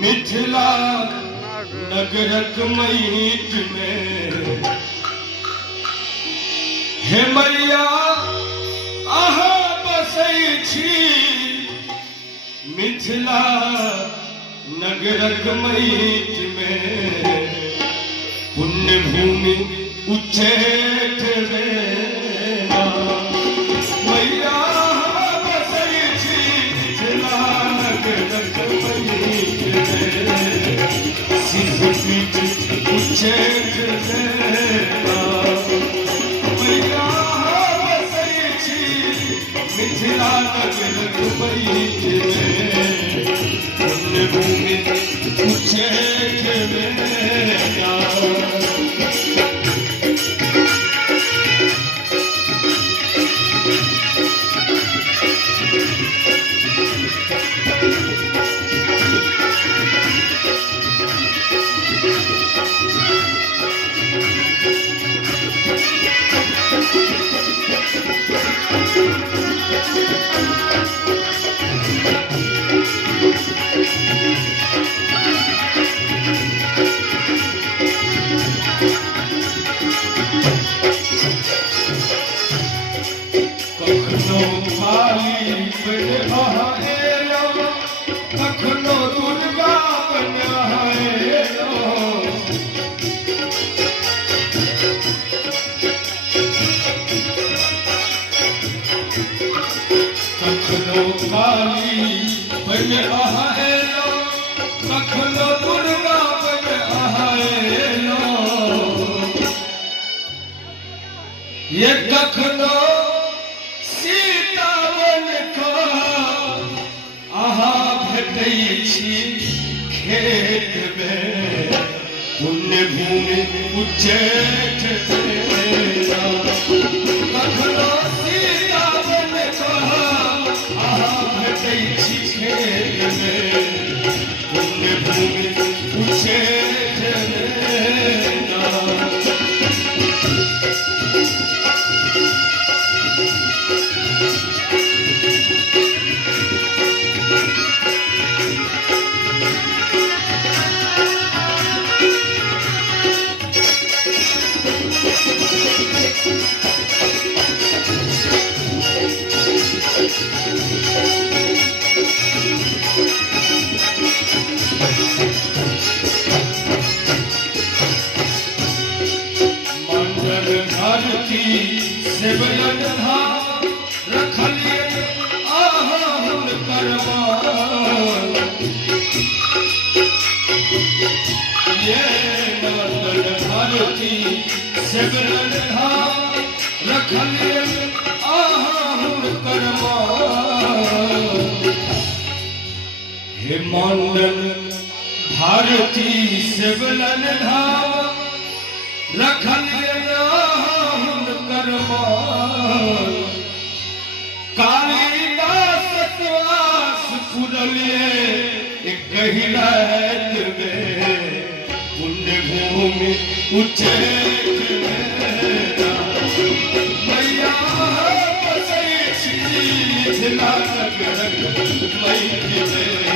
मिथिला नगरक महीत में हे मैया अहाँ बसै छी मिथिला नगरक महीत में पुण्य भूमि उच्चैठ में मैया अहाँ बसै छी मिथिला नगरक महीत में सिद्धपीठ उच्चैठ में मिथिला नगरक महीत में पुण्य भूमि उच्चैठ में कखनो दुर्गा कखनो काली बन आएलो कखनो दुर्गा बन आएलो ये कखनो सीता बन भेटै छी खेत में पुण्य भूमि उच्चैठ कखनो सीता बन भेटै छी खेत में पुण्य भूमि उच्चैठ सेवलन धाम रखलिए आहाँ हुनकर मान ये नंदन धरती सेवलन धाम रखलिए आहाँ हुनकर मान हे मंडन भारती सेवलन धाम रखलिए कालिदास श्वास पुरलिए गहिरात में पुण्य भूमि उच्चैठ मैया बसै छी मिथिला नगरक महीत में